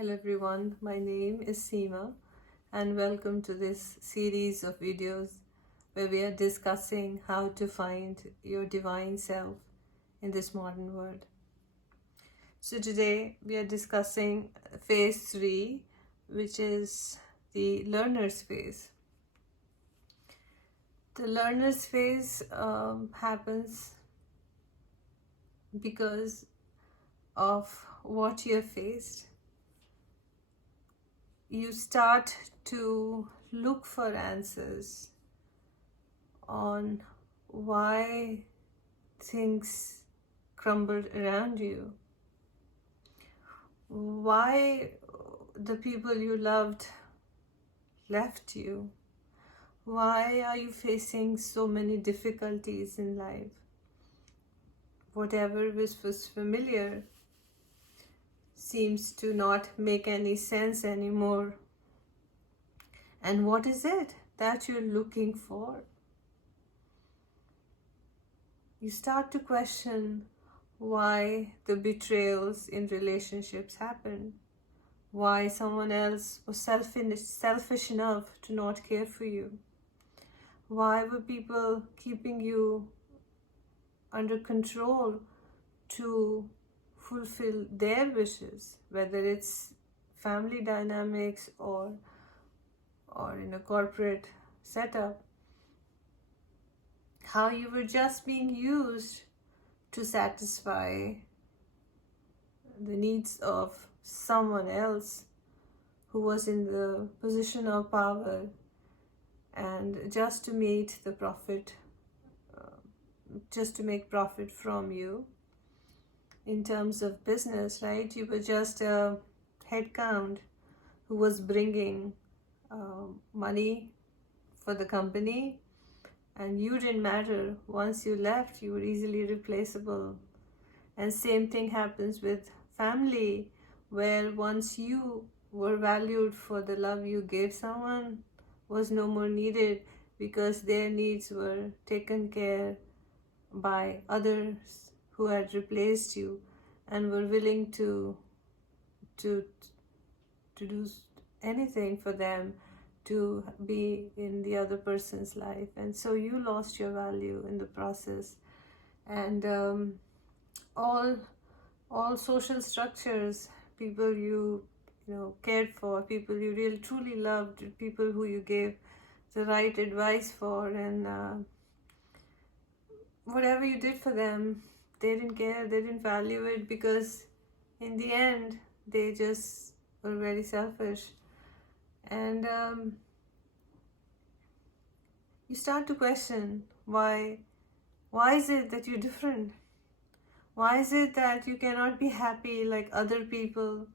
Hello everyone, my name is Seema and welcome to this series of videos where we are discussing how to find your divine self in this modern world. So today we are discussing phase 3, which is the learner's phase. The learner's phase happens because of what you have faced. You start to look for answers on why things crumbled around you, why the people you loved left you, why are you facing so many difficulties in life. Whatever was familiar seems to not make any sense anymore. And what is it that you're looking for? You start to question why the betrayals in relationships happen, why someone else was selfish enough to not care for you, why were people keeping you under control to fulfill their wishes, whether it's family dynamics or in a corporate setup, how you were just being used to satisfy the needs of someone else who was in the position of power, and just to make profit from you. In terms of business, right? You were just a head count who was bringing money for the company, and you didn't matter. Once you left, you were easily replaceable. And same thing happens with family, where once you were valued for the love you gave someone, was no more needed because their needs were taken care by others who had replaced you and were willing to do anything for them to be in the other person's life. And so you lost your value in the process. And all social structures, people you cared for, people you really truly loved, people who you gave the right advice for, and whatever you did for them, they didn't care, they didn't value it, because in the end they just were very selfish. And you start to question why is it that you're different? Why is it that you cannot be happy like other people,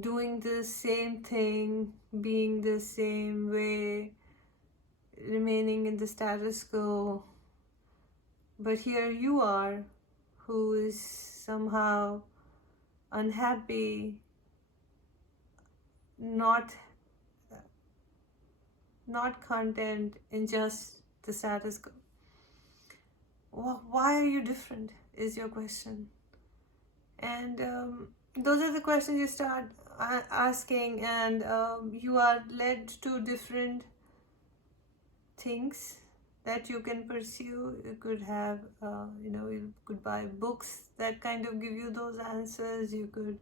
doing the same thing, being the same way, remaining in the status quo? But here you are, who is somehow unhappy, not content in just the status quo. Why are you different is your question. And those are the questions you start asking, and you are led to different things that you can pursue. You could have, you could buy books that kind of give you those answers. You could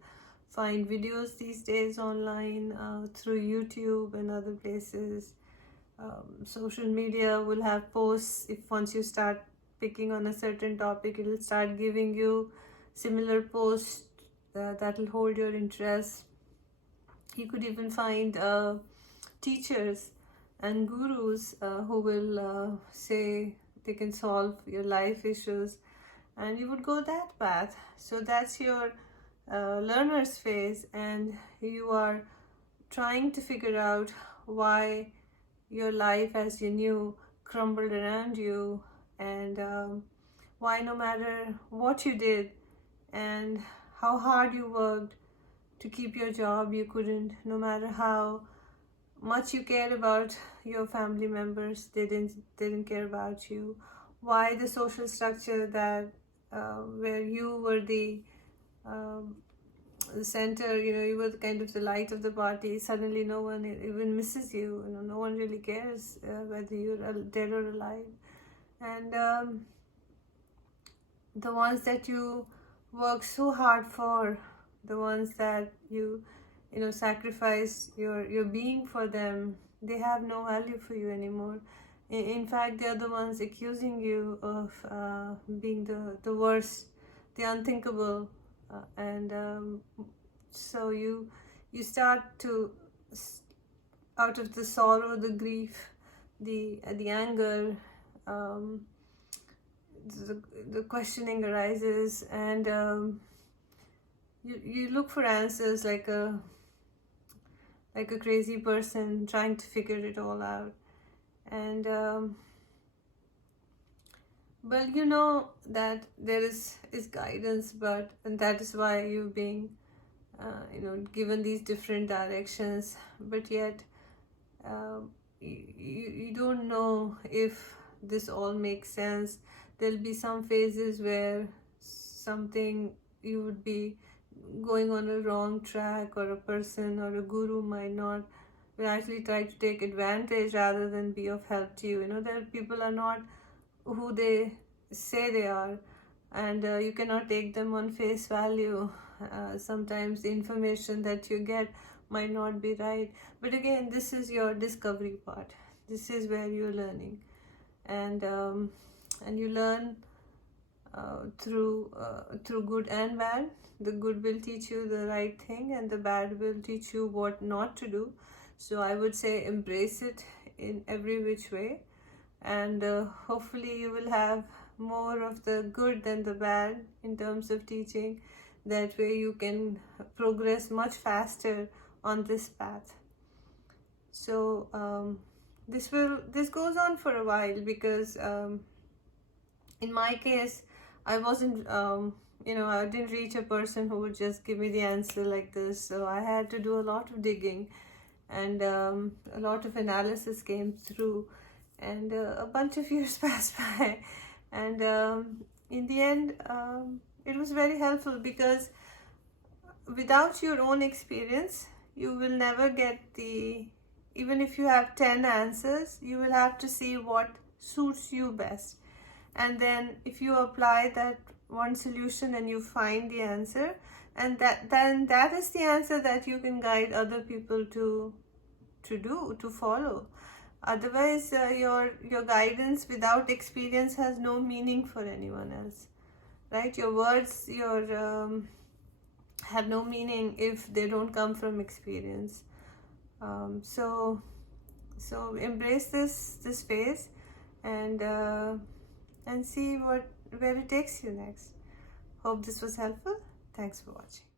find videos these days online through YouTube and other places. Social media will have posts. If once you start picking on a certain topic, it will start giving you similar posts that will hold your interest. You could even find teachers and gurus who will say they can solve your life issues, and you would go that path. So that's your learner's phase, and you are trying to figure out why your life as you knew crumbled around you, and why no matter what you did and how hard you worked to keep your job, you couldn't. No matter how much you cared about your family members, they didn't care about you. Why the social structure that where you were the the center, you were kind of the light of the party. Suddenly no one even misses you, no one really cares whether you're dead or alive. And the ones that you work so hard for, the ones that you sacrifice your being for them, they have no value for you anymore. In fact, they are the ones accusing you of being the worst, the unthinkable, and so you start to, out of the sorrow, the grief, the anger, the questioning arises, and you look for answers like a crazy person trying to figure it all out. And well, you know that there is guidance, and that is why you're being given these different directions, but yet you don't know if this all makes sense. There'll be some phases where something, you would be going on a wrong track, or a person or a guru will actually try to take advantage rather than be of help to you. That people are not who they say they are, and you cannot take them on face value. Sometimes the information that you get might not be right, but again, this is your discovery part. This is where you're learning, and you learn through good and bad. The good will teach you the right thing, and the bad will teach you what not to do. So I would say embrace it in every which way, and hopefully you will have more of the good than the bad in terms of teaching. That way you can progress much faster on this path. So this goes on for a while, because in my case, I wasn't I didn't reach a person who would just give me the answer like this. So I had to do a lot of digging, and a lot of analysis came through, and a bunch of years passed by, and in the end it was very helpful, because without your own experience, you will never get even if you have 10 answers, you will have to see what suits you best. And then if you apply that one solution and you find the answer, and then that is the answer that you can guide other people to follow. Otherwise, your guidance without experience has no meaning for anyone else, right? Your words have no meaning if they don't come from experience. So embrace this phase, and see where it takes you next. Hope this was helpful. Thanks for watching.